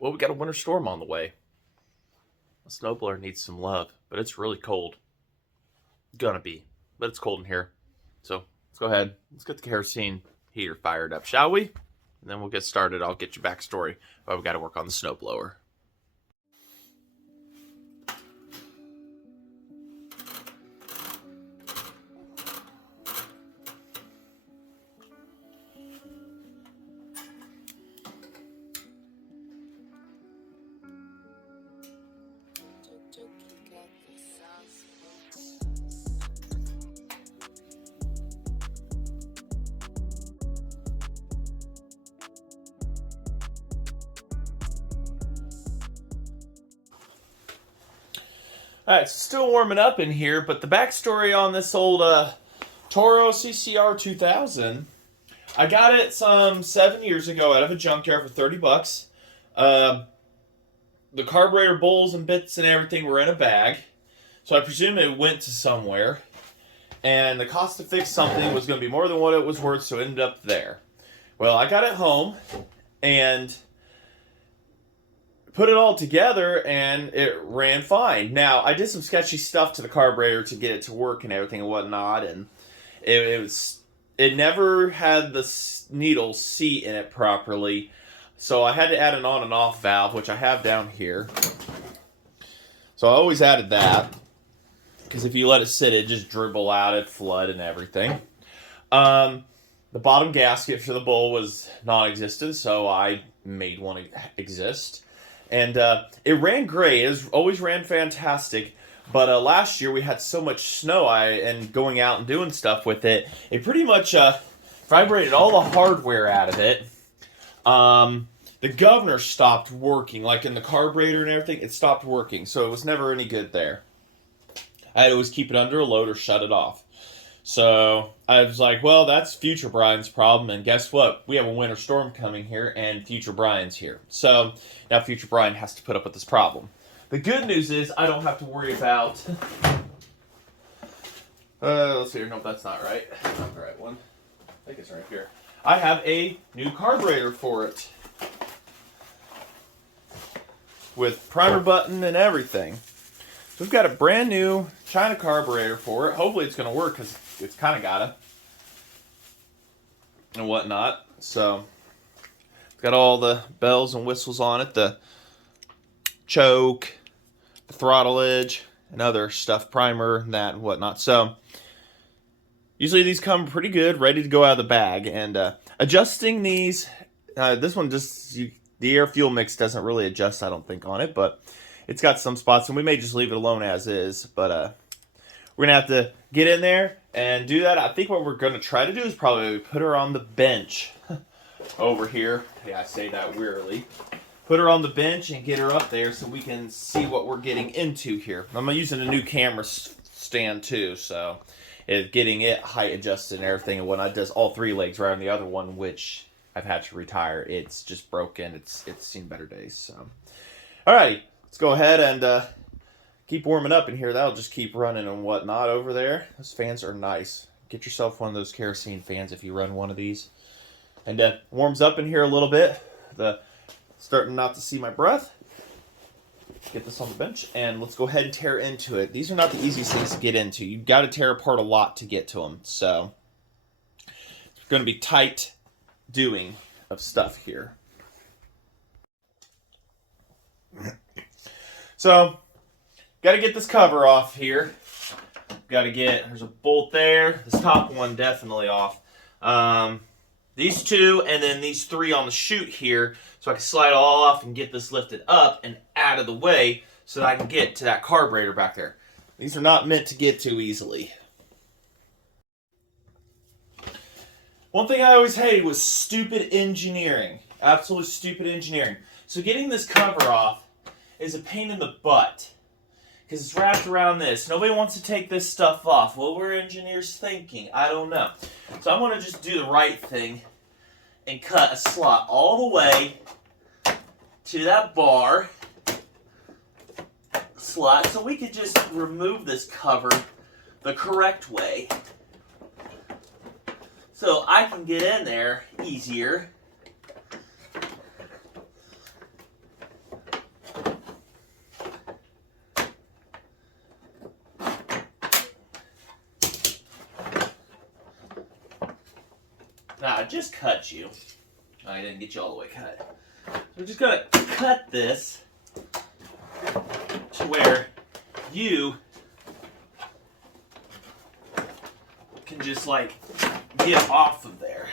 Well, we got a winter storm on the way. The snowblower needs some love, but it's really cold. Gonna be, but it's cold in here. So let's go ahead. Let's get the kerosene heater fired up, shall we? And then we'll get started. I'll get you backstory why we got to work on the snowblower. All right, it's still warming up in here, but the backstory on this old Toro CCR 2000, I got it some 7 years ago out of a junkyard for $30. The carburetor bowls and bits and everything were in a bag, so I presume it went to somewhere, and the cost to fix something was going to be more than what it was worth, so it ended up there. Well, I got it home, and put it all together, and it ran fine. Now, I did some sketchy stuff to the carburetor to get it to work and everything and whatnot, and it never had the needle seat in it properly, so I had to add an on and off valve, which I have down here. So I always added that, because if you let it sit, it just dribble out, it'd flood and everything. The bottom gasket for the bowl was non-existent, so I made one exist. And it ran great. It always ran fantastic. But last year we had so much snow and going out and doing stuff with it, it pretty much vibrated all the hardware out of it. The governor stopped working, like in the carburetor and everything, it stopped working. So it was never any good there. I had to always keep it under a load or shut it off. So I was like, well, that's future Brian's problem, and guess what? We have a winter storm coming here, and future Brian's here. So now future Brian has to put up with this problem. The good news is I don't have to worry about... let's see here. Nope, that's not right. That's not the right one. I think it's right here. I have a new carburetor for it, with primer button and everything. So we've got a brand new China carburetor for it. Hopefully it's going to work, because it's kind of gotta. And whatnot. So, it's got all the bells and whistles on it. The choke, the throttle edge, and other stuff. Primer, and that, and whatnot. So, usually these come pretty good, ready to go out of the bag. And adjusting these, this one just, the air fuel mix doesn't really adjust, I don't think, on it. But it's got some spots, and we may just leave it alone as is. But we're going to have to get in there and do that. I think what we're going to try to do is probably put her on the bench over here. Yeah, I say that wearily. Put her on the bench and get her up there so we can see what we're getting into here. I'm using a new camera stand too, so getting it height adjusted and everything. And when I does all three legs right on the other one, which I've had to retire, it's just broken. It's seen better days. So, alrighty, let's go ahead and keep warming up in here. That'll just keep running and whatnot over there. Those fans are nice. Get yourself one of those kerosene fans if you run one of these. And warms up in here a little bit. Starting not to see my breath. Get this on the bench, and let's go ahead and tear into it. These are not the easiest things to get into. You've got to tear apart a lot to get to them. So it's going to be tight doing of stuff here. So, got to get this cover off here. Got to get, there's a bolt there. This top one definitely off. These two, and then these three on the chute here, so I can slide it all off and get this lifted up and out of the way so that I can get to that carburetor back there. These are not meant to get to easily. One thing I always hated was stupid engineering. Absolute stupid engineering. So getting this cover off is a pain in the butt, because it's wrapped around this. Nobody wants to take this stuff off. What were engineers thinking? I don't know. So I'm going to just do the right thing and cut a slot all the way to that bar slot, so we could just remove this cover the correct way, so I can get in there easier. Now, I just cut you. I didn't get you all the way cut. So we're just gonna cut this to where you can just like get off of there.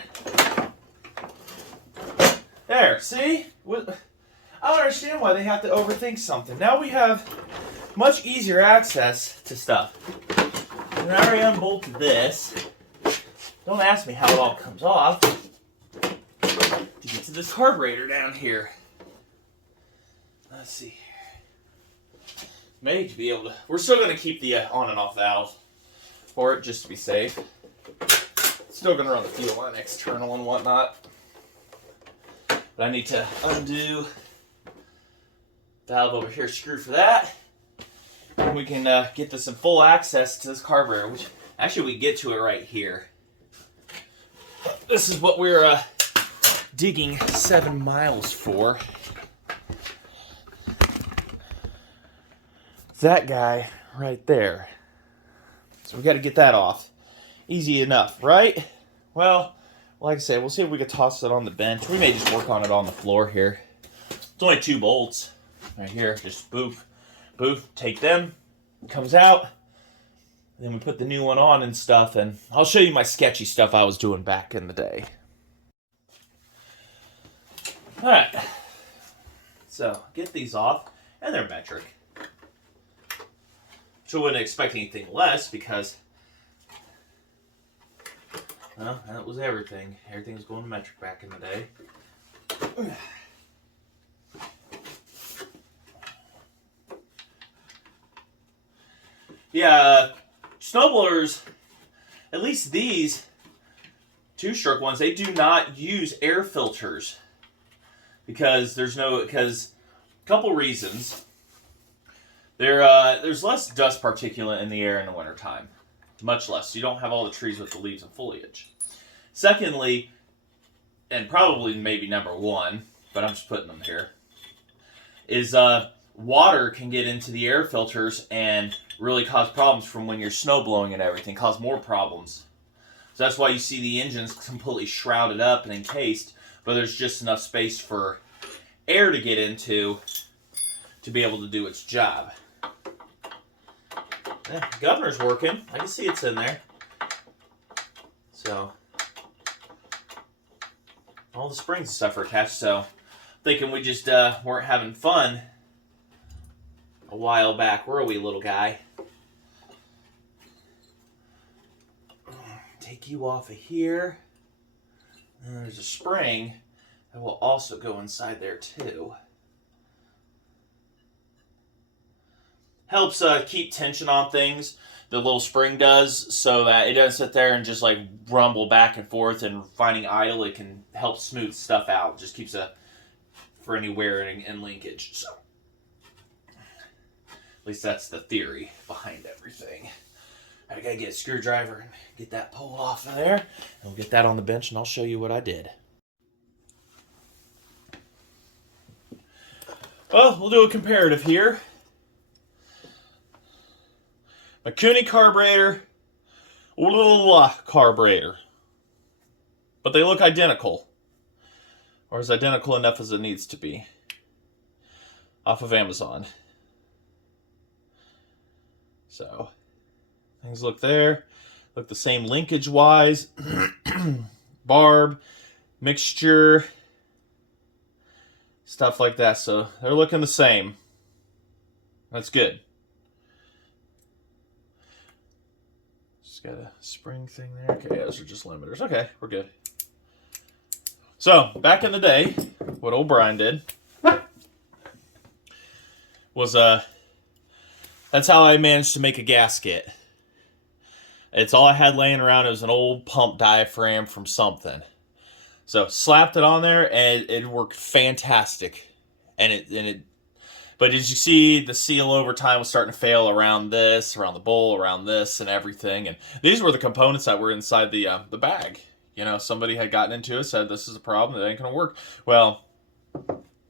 There, see? I don't understand why they have to overthink something. Now we have much easier access to stuff. And I already unbolted this. Don't ask me how it all comes off. To get to this carburetor down here. Let's see here. Maybe to be able to... We're still going to keep the on and off valve for it, just to be safe. Still going to run the fuel line external and whatnot. But I need to undo valve over here, screw for that. And we can get this in full access to this carburetor, which actually we get to it right here. This is what we're digging 7 miles for. That guy right there. So we got to get that off. Easy enough, right? Well, like I said, we'll see if we can toss it on the bench. We may just work on it on the floor here. It's only 2 bolts right here. Just boof, boof, take them. Comes out. Then we put the new one on and stuff. And I'll show you my sketchy stuff I was doing back in the day. Alright. So, get these off. And they're metric. So I wouldn't expect anything less because... Well, that was everything. Everything was going to metric back in the day. Yeah, snowblowers, at least these 2-stroke ones, they do not use air filters because a couple reasons. There's less dust particulate in the air in the wintertime. Much less. So you don't have all the trees with the leaves and foliage. Secondly, and probably maybe number one, but I'm just putting them here, is water can get into the air filters and really cause problems from when you're snow blowing and everything, cause more problems. So that's why you see the engines completely shrouded up and encased, but there's just enough space for air to get into to be able to do its job. Yeah, governor's working. I can see it's in there. So, all the springs and stuff are attached, so thinking we just weren't having fun a while back. Where are we, little guy? Take you off of here. And there's a spring that will also go inside there too. Helps keep tension on things, the little spring does, so that it doesn't sit there and just like rumble back and forth and finding idle. It can help smooth stuff out. Just keeps for any wearing and linkage. So, at least that's the theory behind everything. I gotta get a screwdriver and get that pulled off of there. And we'll get that on the bench and I'll show you what I did. Well, we'll do a comparative here. McCuney carburetor, carburetor. But they look identical. Or as identical enough as it needs to be. Off of Amazon. So, things look there. Look the same linkage-wise. Barb, mixture, stuff like that. So, they're looking the same. That's good. Got a spring thing there. Okay, yeah, those are just limiters. Okay, we're good. So, back in the day, what old Brian did was, that's how I managed to make a gasket. It's all I had laying around. It was an old pump diaphragm from something. So, slapped it on there, and it worked fantastic. But as you see, the seal over time was starting to fail around this, around the bowl, around this, and everything. And these were the components that were inside the bag. You know, somebody had gotten into it, said this is a problem, it ain't gonna work. Well,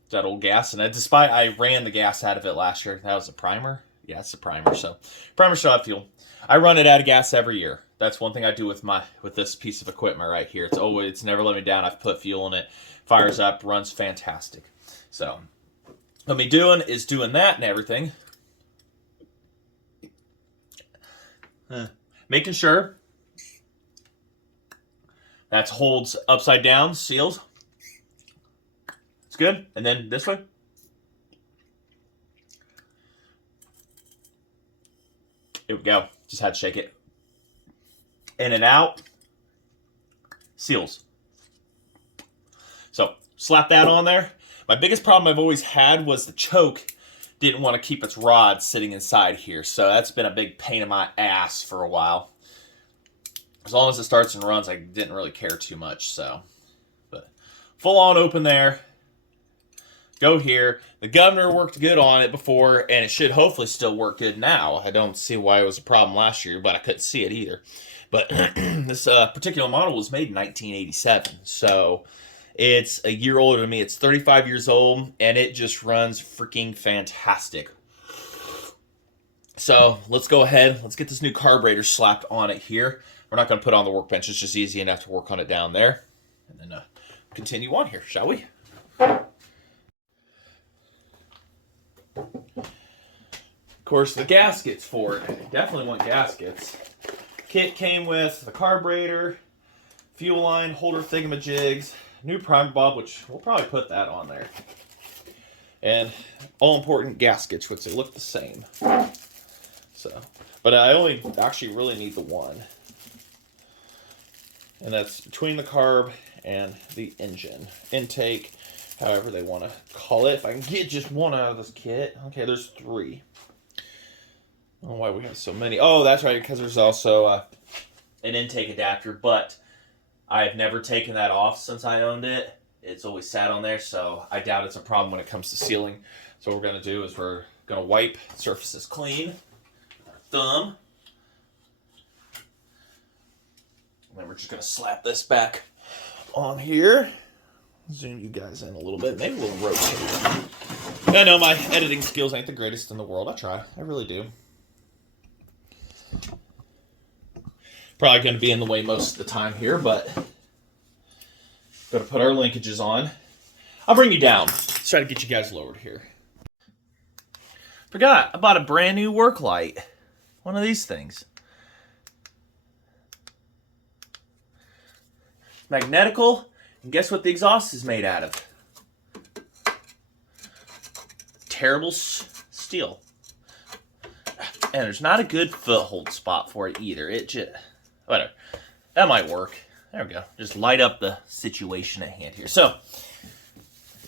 that old gas in it. Despite I ran the gas out of it last year, that was a primer. Yeah, it's the primer. So primer still have fuel. I run it out of gas every year. That's one thing I do with this piece of equipment right here. It's never let me down. I've put fuel in it, fires up, runs fantastic. So what me doing is doing that and everything. Making sure that holds upside down, seals. It's good. And then this way. Here we go. Just had to shake it. In and out. Seals. So, slap that on there. My biggest problem I've always had was the choke didn't want to keep its rod sitting inside here. So, that's been a big pain in my ass for a while. As long as it starts and runs, I didn't really care too much. So, but full on open there. Go here. The governor worked good on it before, and it should hopefully still work good now. I don't see why it was a problem last year, but I couldn't see it either. But this particular model was made in 1987, so it's a year older than me. It's 35 years old, and it just runs freaking fantastic. So let's go ahead. Let's get this new carburetor slapped on it here. We're not going to put it on the workbench. It's just easy enough to work on it down there. And then continue on here, shall we? Of course, the gaskets for it. Definitely want gaskets. Kit came with the carburetor, fuel line, holder thingamajigs, new primer bob, which we'll probably put that on there. And all important gaskets, which they look the same. So, but I only actually really need the one. And that's between the carb and the engine. Intake, however they want to call it. If I can get just one out of this kit. Okay, there's 3. I don't know why we have so many. Oh, that's right, because there's also an intake adapter, but I've never taken that off since I owned it. It's always sat on there, so I doubt it's a problem when it comes to sealing. So what we're going to do is we're going to wipe surfaces clean with our thumb. And then we're just going to slap this back on here. Zoom you guys in a little bit. Maybe we'll rotate. I know my editing skills ain't the greatest in the world. I try. I really do. Probably going to be in the way most of the time here, but got to put our linkages on. I'll bring you down. Let's try to get you guys lowered here. Forgot, I bought a brand new work light. One of these things. Magnetical, and guess what the exhaust is made out of? Terrible steel. And there's not a good foothold spot for it either. It just, whatever. That might work. There we go. Just light up the situation at hand here. So,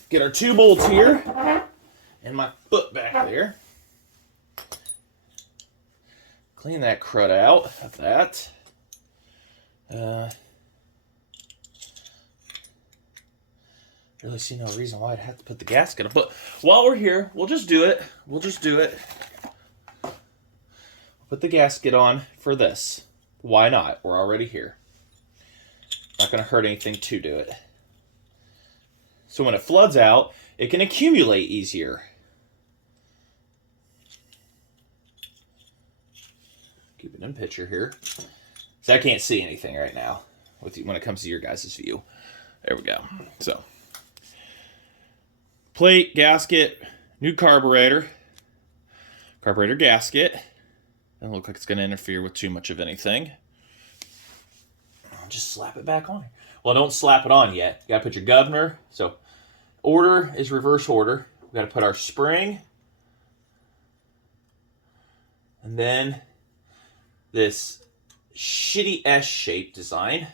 get our 2 bolts here. And my foot back there. Clean that crud out of that. Really see no reason why I'd have to put the gasket on. But while we're here, we'll just do it. We'll just do it. Put the gasket on for this. Why not? We're already here. Not going to hurt anything to do it. So when it floods out, it can accumulate easier. Keep it in picture here. So I can't see anything right now when it comes to your guys' view. There we go. So plate, gasket, new carburetor gasket. Doesn't look like it's going to interfere with too much of anything. I'll just slap it back on. Well, don't slap it on yet. You got to put your governor. So order is reverse order. We got to put our spring. And then this shitty S-shaped design.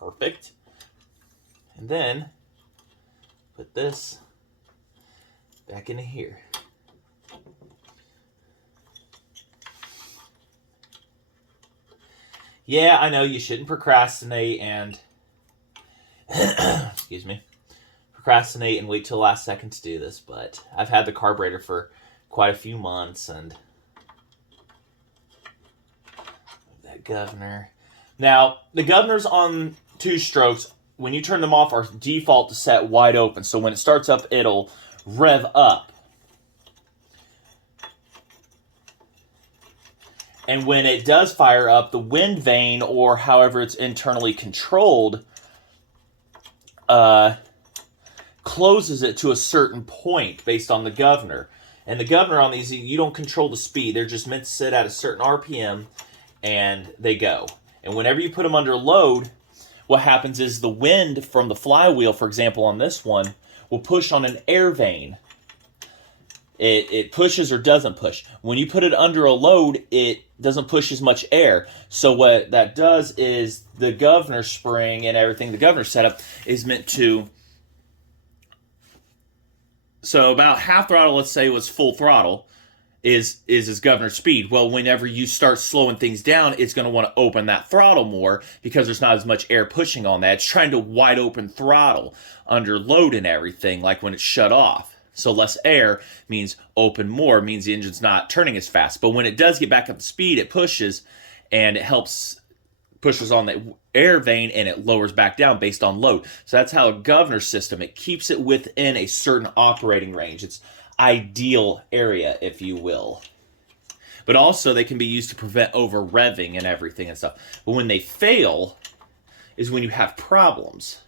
Perfect. And then put this back into here. Yeah, I know you shouldn't procrastinate and excuse me, procrastinate and wait till the last second to do this, but I've had the carburetor for quite a few months and that governor. Now, the governors on 2 strokes, when you turn them off, are default to set wide open. So when it starts up, it'll rev up. And when it does fire up, the wind vane, or however it's internally controlled, closes it to a certain point based on the governor. And the governor on these, you don't control the speed. They're just meant to sit at a certain RPM, and they go. And whenever you put them under load, what happens is the wind from the flywheel, for example, on this one, will push on an air vane. It pushes or doesn't push. When you put it under a load, it doesn't push as much air. So what that does is the governor spring and everything, the governor setup is meant to... So about half throttle, let's say, was full throttle, is its governor speed. Well, whenever you start slowing things down, it's going to want to open that throttle more because there's not as much air pushing on that. It's trying to wide open throttle under load and everything, like when it's shut off. So less air means open more, means the engine's not turning as fast. But when it does get back up to speed, it pushes, and it pushes on the air vane, and it lowers back down based on load. So that's how a governor system, it keeps it within a certain operating range. It's ideal area, if you will. But also they can be used to prevent over revving and everything and stuff. But when they fail is when you have problems.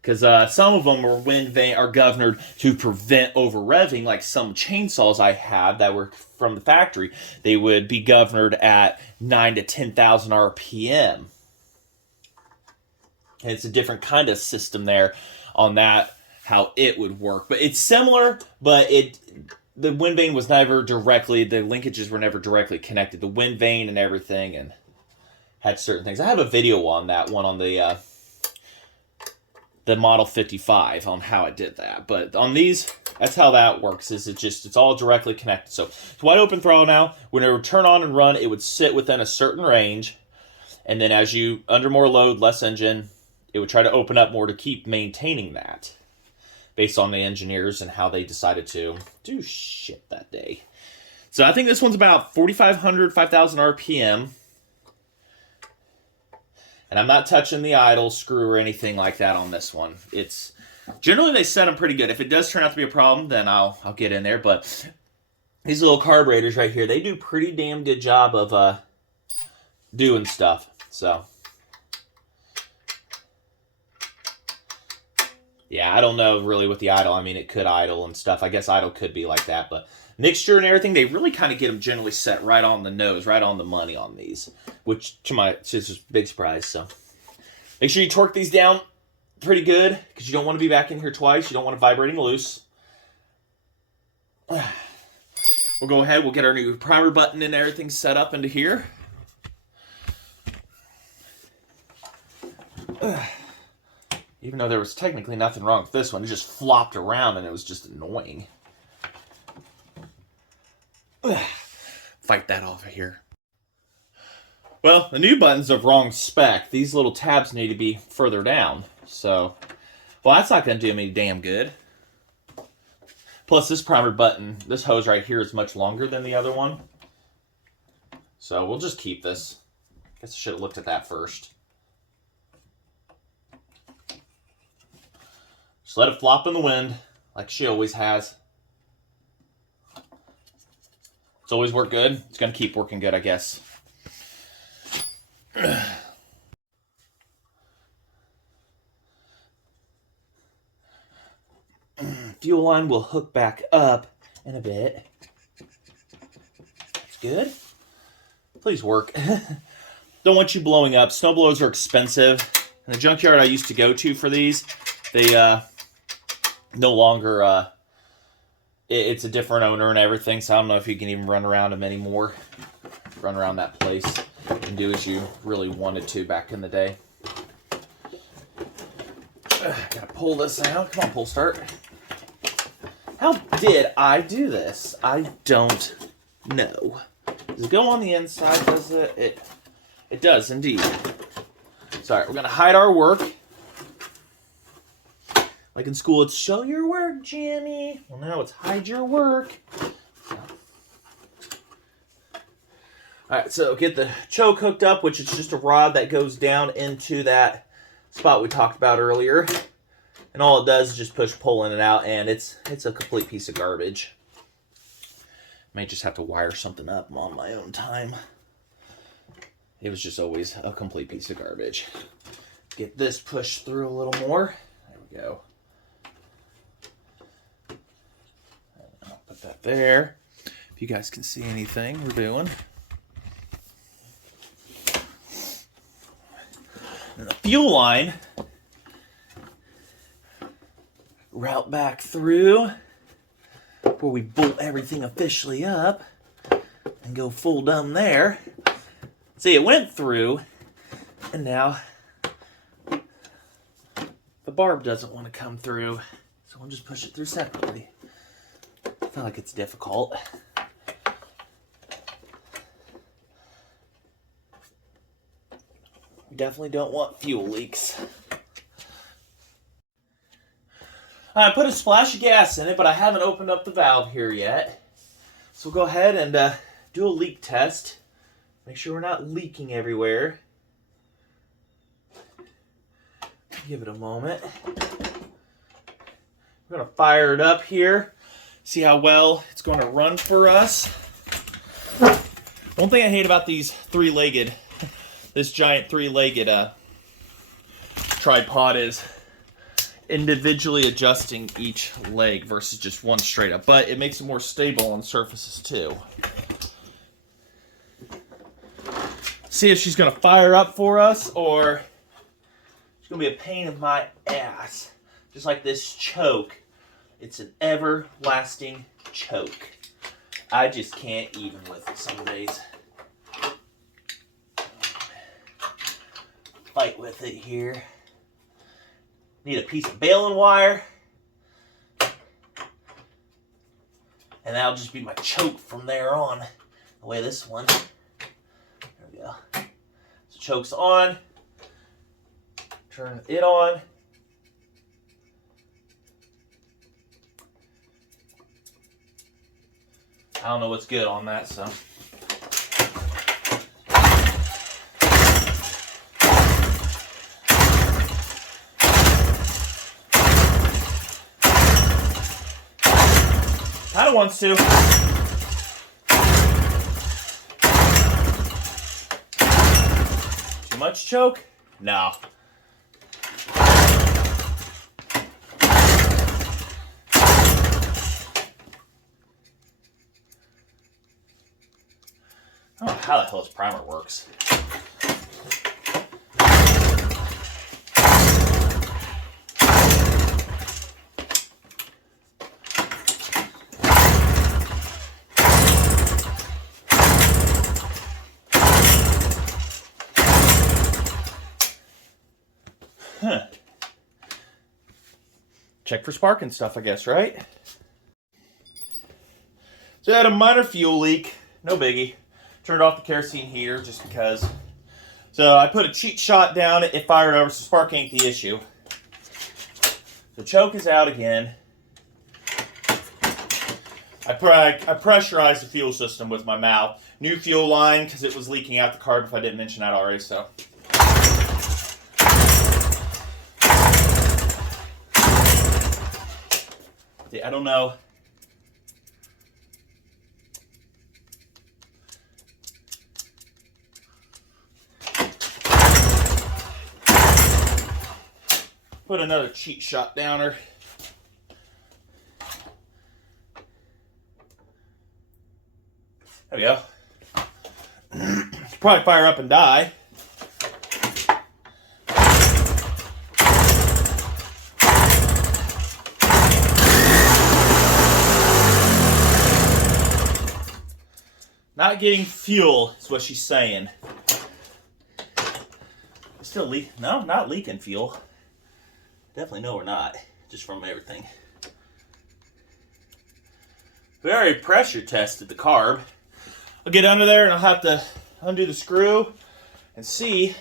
Because some of them are governed to prevent over revving, like some chainsaws I had that were from the factory. They would be governed at 9 to 10,000 RPM. And it's a different kind of system there on that, how it would work. But it's similar, but the wind vane was never directly, the linkages were never directly connected. The wind vane and everything, and had certain things. I have a video on that one on the Model 55 on how I did that. But on these, that's how that works, is it's all directly connected. So it's wide open throttle now. When it would turn on and run, it would sit within a certain range. And then as you, under more load, less engine, it would try to open up more to keep maintaining that based on the engineers and how they decided to do shit that day. So I think this one's about 4,500, 5,000 RPM. And I'm not touching the idle screw or anything like that on this one. It's generally they set them pretty good. If it does turn out to be a problem, then I'll get in there. But these little carburetors right here, they do pretty damn good job of doing stuff. So yeah, I don't know really with the idle. I mean, it could idle and stuff. I guess idle could be like that, but mixture and everything, they really kind of get them generally set right on the nose, right on the money on these, which it's just a big surprise. So make sure you torque these down pretty good, because you don't want to be back in here twice. You don't want it vibrating loose. We'll go ahead, we'll get our new primer button and everything set up into here. Even though there was technically nothing wrong with this one, it just flopped around and it was just annoying. Fight that off of here. Well, the new button's of wrong spec. These little tabs need to be further down. So, well, that's not going to do me damn good. Plus, this primer button, this hose right here is much longer than the other one. So, we'll just keep this. Guess I should have looked at that first. Just let it flop in the wind, like she always has. It's always worked good. It's going to keep working good, I guess. Fuel line will hook back up in a bit. That's good. Please work. Don't want you blowing up. Snowblowers are expensive. And the junkyard I used to go to for these, they no longer, it's a different owner and everything, so I don't know if you can even run around them anymore. Run around that place and do as you really wanted to back in the day. Gotta pull this out. Come on, pull start. How did I do this? I don't know. Does it go on the inside? Does it? It does indeed. Sorry, we're gonna hide our work. Like in school, it's show your work, Jimmy. Well, now it's hide your work. Alright, so get the choke hooked up, which is just a rod that goes down into that spot we talked about earlier. And all it does is just push, pull in and out, and it's a complete piece of garbage. May just have to wire something up on my own time. It was just always a complete piece of garbage. Get this pushed through a little more. There we go. I'll put that there. If you guys can see anything we're doing. And the fuel line, route back through where we bolt everything officially up and go full dumb there. See, it went through, and now the barb doesn't want to come through, so I'll just push it through separately. I feel like it's difficult. We definitely don't want fuel leaks. I put a splash of gas in it, but I haven't opened up the valve here yet. So we'll go ahead and do a leak test. Make sure we're not leaking everywhere. Give it a moment. We're going to fire it up here. See how well it's going to run for us. One thing I hate about these three-legged, this giant three-legged tripod is individually adjusting each leg versus just one straight up. But it makes it more stable on surfaces too. See if she's going to fire up for us or it's going to be a pain in my ass. Just like this choke. It's an everlasting choke. I just can't even with it some days. Fight with it here. Need a piece of baling wire. And that'll just be my choke from there on. The way this one. There we go. So choke's on. Turn it on. I don't know what's good on that, so. Kinda wants to. Too much choke? No. I don't know how the hell this primer works. Huh. Check for spark and stuff, I guess, right? So I had a minor fuel leak. No biggie. Turned off the kerosene heater just because. So I put a cheat shot down. It fired over, so spark ain't the issue. The choke is out again. I pressurized the fuel system with my mouth. New fuel line because it was leaking out the carb if I didn't mention that already. So. I don't know. Put another cheat shot down her. There we go. Probably fire up and die. Not getting fuel is what she's saying. Still leak? No, not leaking fuel. Definitely no, we're not. Just from everything. We already pressure tested the carb. I'll get under there and I'll have to undo the screw and see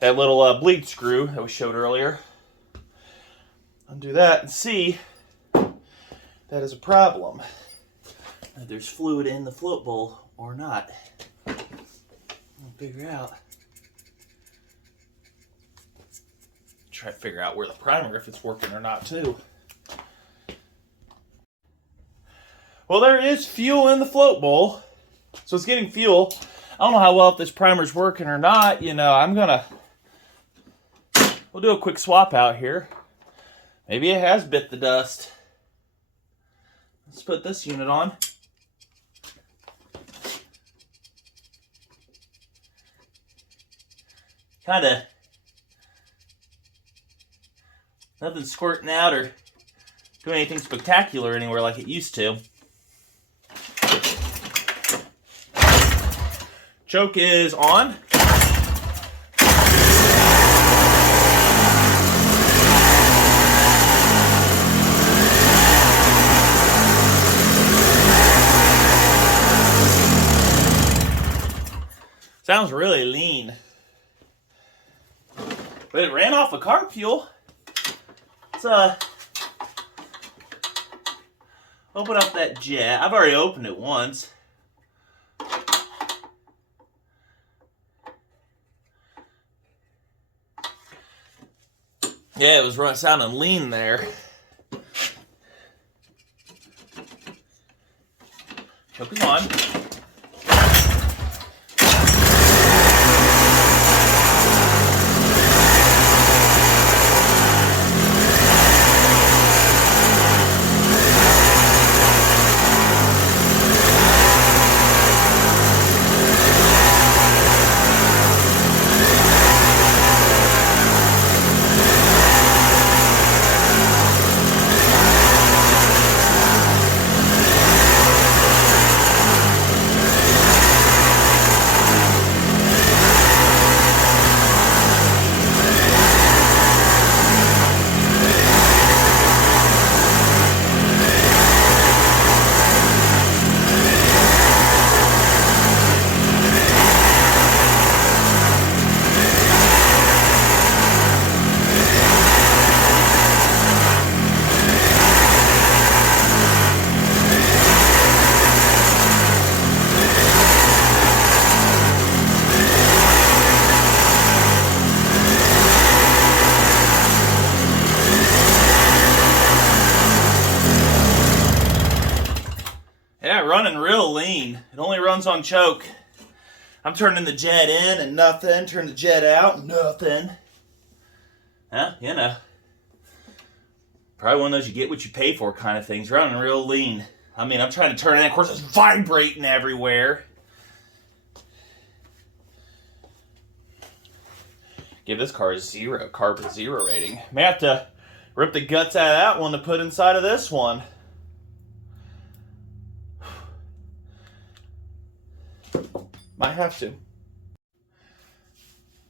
that little bleed screw that we showed earlier. Undo that and see that is a problem. If there's fluid in the float bowl or not. We'll figure out. Try to figure out where the primer, if it's working or not too. Well, there is fuel in the float bowl, so it's getting fuel. I don't know how well if this primer's working or not. You know, we'll do a quick swap out here. Maybe it has bit the dust. Let's put this unit on. Kinda nothing squirting out or doing anything spectacular anywhere like it used to. Choke is on. Sounds really lean. But it ran off of carb fuel. Let's open up that jet. I've already opened it once. Yeah, it was sounding lean there. Choke is on. Yeah, running real lean. It only runs on choke. I'm turning the jet in and nothing. Turn the jet out, nothing. Huh? You know. Probably one of those you get what you pay for kind of things. Running real lean. I mean, I'm trying to turn it in. Of course, it's vibrating everywhere. Give this car a 0. Carb 0 rating. May have to rip the guts out of that one to put inside of this one. Might have to.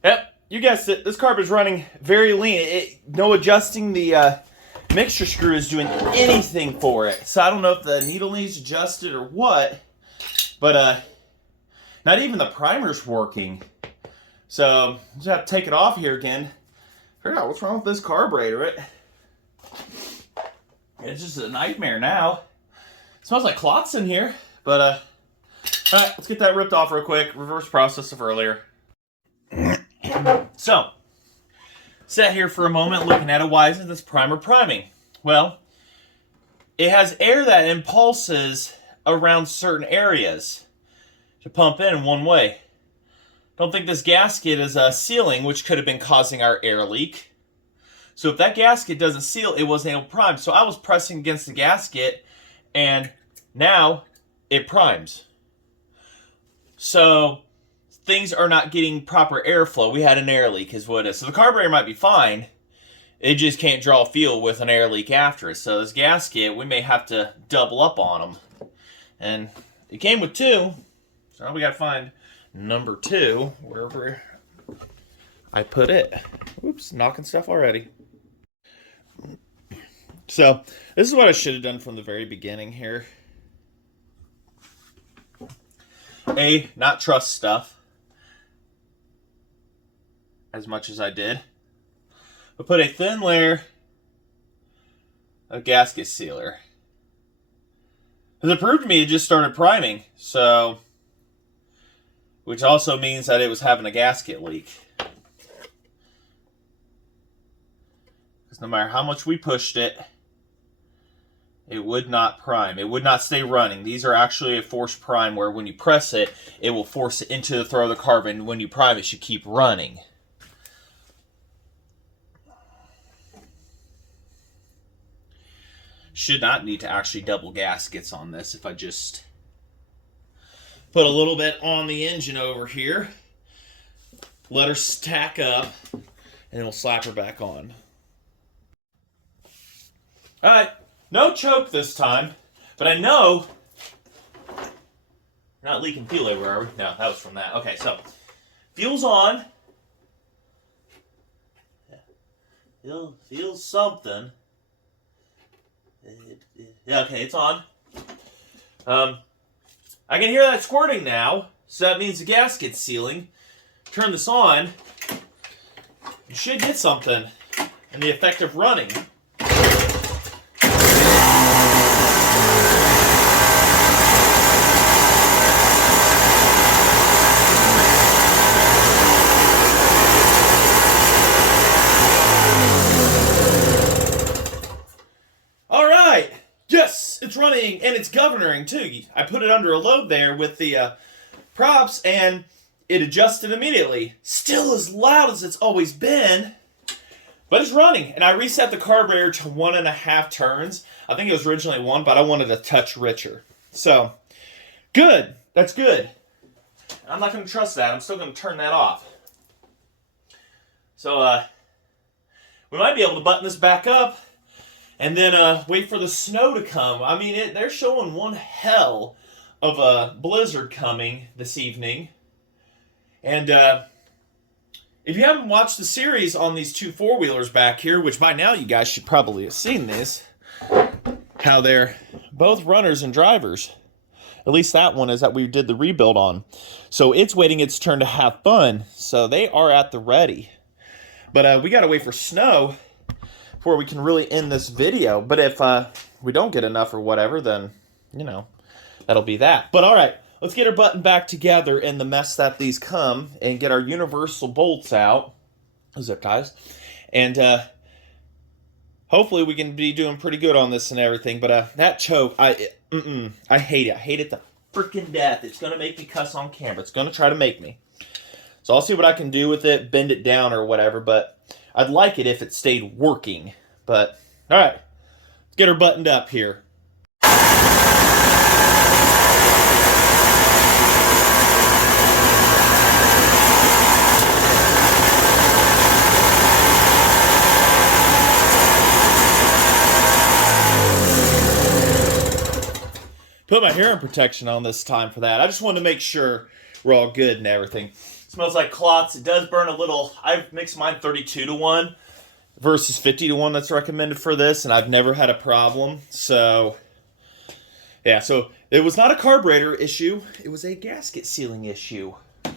Yep, you guessed it. This carb is running very lean. No adjusting the mixture screw is doing anything for it. So I don't know if the needle needs adjusted or what. But not even the primer's working. So I'm just have to take it off here again. Figure out what's wrong with this carburetor. It's just a nightmare now. It smells like clots in here, but alright, let's get that ripped off real quick. Reverse process of earlier. So, sat here for a moment looking at it. Why isn't this primer priming? Well, it has air that impulses around certain areas to pump in one way. Don't think this gasket is sealing, which could have been causing our air leak. So if that gasket doesn't seal, it wasn't able to prime. So I was pressing against the gasket, and now it primes. So things are not getting proper airflow. We had an air leak is what it is. So the carburetor might be fine. It just can't draw fuel with an air leak after it. So this gasket, we may have to double up on them. And it came with 2. So now we got to find number 2 wherever I put it. Oops, knocking stuff already. So this is what I should have done from the very beginning here. Not trust stuff as much as I did, but put a thin layer of gasket sealer. Because it proved to me it just started priming, so, which also means that it was having a gasket leak. Because no matter how much we pushed it, It would not prime. It would not stay running. These are actually a forced prime where when you press it, it will force it into the throw of the carb, and when you prime, it should keep running. Should not need to actually double gaskets on this if I just put a little bit on the engine over here, let her stack up, and then we'll slap her back on. All right, no choke this time, but I know we're not leaking fuel everywhere, are we? No, that was from that. Okay, so fuel's on. Feels something. Yeah, okay, it's on. I can hear that squirting now, so that means the gasket's sealing. Turn this on. You should get something in the effect of running. It's running, and it's governing too. I put it under a load there with the props, and it adjusted immediately. Still as loud as it's always been, but it's running. And I reset the carburetor to 1.5 turns. I think it was originally 1, but I wanted a touch richer. So, good. That's good. I'm not going to trust that. I'm still going to turn that off. So, we might be able to button this back up and then wait for the snow to come. I mean, they're showing one hell of a blizzard coming this evening. And if you haven't watched the series on these 2 4-wheelers back here, which by now you guys should probably have seen this, how they're both runners and drivers. At least that one is that we did the rebuild on. So it's waiting its turn to have fun. So they are at the ready. But we got to wait for snow before we can really end this video. But if we don't get enough or whatever, then, you know, that'll be that. But all right, let's get our button back together in the mess that these come and get our universal bolts out, zip ties, and hopefully we can be doing pretty good on this and everything. But that choke, I hate it. I hate it to freaking death. It's going to make me cuss on camera. It's going to try to make me. So I'll see what I can do with it, bend it down or whatever, but I'd like it if it stayed working. But, all right, let's get her buttoned up here. Put my hearing protection on this time for that. I just wanted to make sure we're all good and everything. Smells like clots. It does burn a little. I've mixed mine 32-to-1 versus 50-to-1 that's recommended for this, and I've never had a problem. So, yeah, so it was not a carburetor issue. It was a gasket sealing issue. And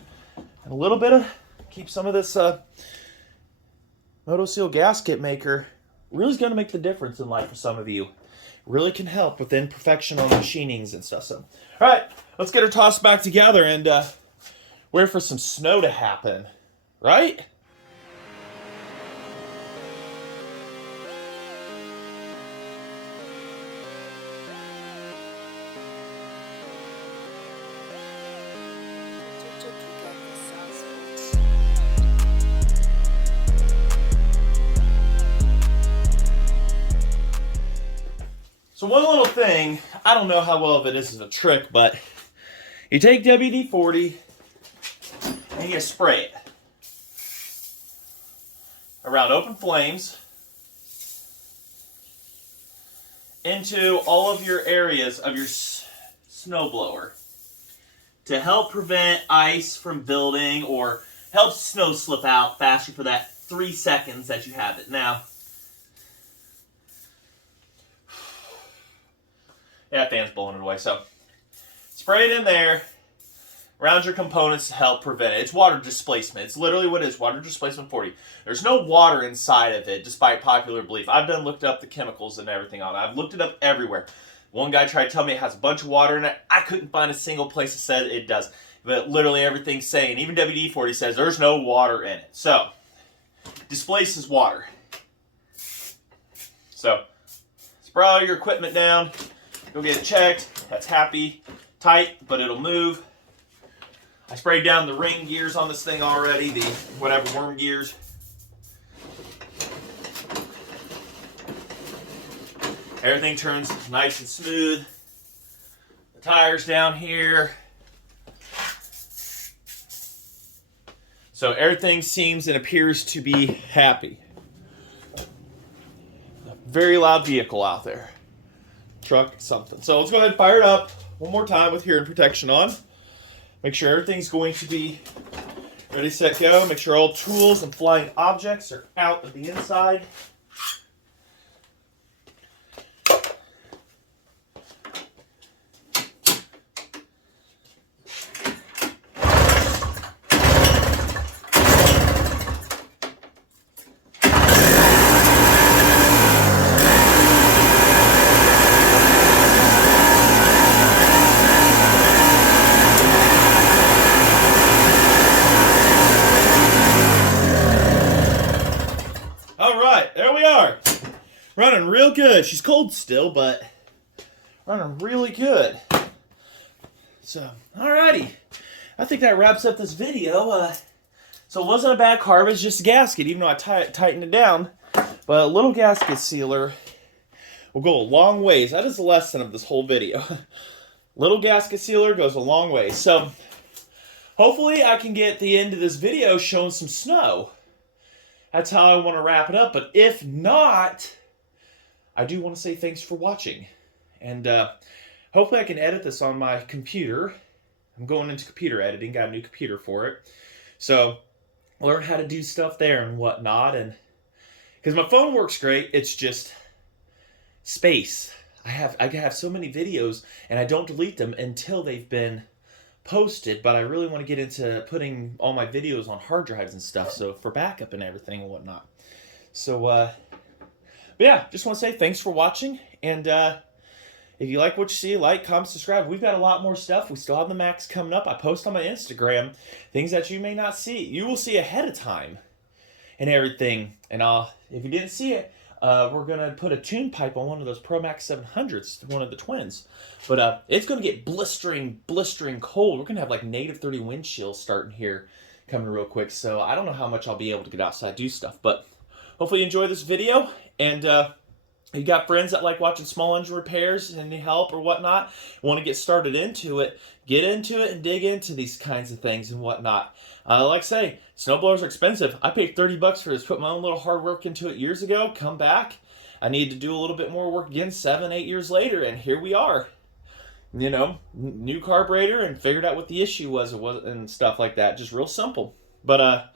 a little bit of, keep some of this MotoSeal gasket maker really is going to make the difference in life for some of you. Really can help with imperfection on machinings and stuff. So, all right, let's get her tossed back together and wait for some snow to happen, right? So one little thing, I don't know how well of it is as a trick, but you take WD-40 and you spray it around open flames into all of your areas of your snowblower to help prevent ice from building or help snow slip out faster for that 3 seconds that you have it. Now, yeah, that fan's blowing it away. So, spray it in there around your components to help prevent it. It's water displacement. It's literally what it is, water displacement 40. There's no water inside of it, despite popular belief. I've looked up the chemicals and everything on it. I've looked it up everywhere. One guy tried to tell me it has a bunch of water in it. I couldn't find a single place that said it does. But literally everything's saying, even WD-40 says there's no water in it. So, displaces water. So, bring all your equipment down, go get it checked. That's happy, tight, but it'll move. I sprayed down the ring gears on this thing already, the whatever worm gears. Everything turns nice and smooth. The tires down here. So everything seems and appears to be happy. A very loud vehicle out there. Truck, something. So let's go ahead and fire it up one more time with hearing protection on. Make sure everything's going to be ready, set, go. Make sure all tools and flying objects are out of the inside. There we are. Running real good. She's cold still, but running really good. So, alrighty. I think that wraps up this video. So it wasn't a bad carb, it's just a gasket, even though I tightened it down. But a little gasket sealer will go a long ways. That is the lesson of this whole video. Little gasket sealer goes a long way. So, hopefully I can get the end of this video showing some snow. That's how I want to wrap it up. But if not, I do want to say thanks for watching. And hopefully I can edit this on my computer. I'm going into computer editing. Got a new computer for it. So learn how to do stuff there and whatnot. And because my phone works great, it's just space. I have so many videos and I don't delete them until they've been posted, but I really want to get into putting all my videos on hard drives and stuff, so for backup and everything and whatnot. So, but yeah, just want to say thanks for watching, and if you like what you see, like, comment, subscribe. We've got a lot more stuff. We still have the Max coming up. I post on my Instagram things that you may not see. You will see ahead of time and everything, and if you didn't see it, we're going to put a tune pipe on one of those Pro Max 700s, one of the twins. But it's going to get blistering cold. We're going to have like -30 wind chills starting here coming real quick. So I don't know how much I'll be able to get outside and do stuff. But hopefully you enjoy this video. And if you got friends that like watching small engine repairs and need help or whatnot, want to get started into it, get into it and dig into these kinds of things and whatnot. Like I say, snowblowers are expensive. I paid $30 for this, put my own little hard work into it years ago, come back. I need to do a little bit more work again 7-8 years later, and here we are. You know, new carburetor, and figured out what the issue was and stuff like that. Just real simple. But,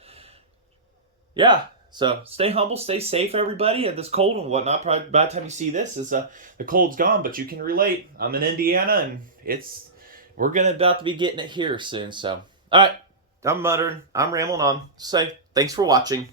yeah. So stay humble, stay safe, everybody. At this cold and whatnot, probably by the time you see this, the cold's gone, but you can relate. I'm in Indiana, and we're about to be getting it here soon. So, all right, I'm muttering, I'm rambling on. Say thanks for watching.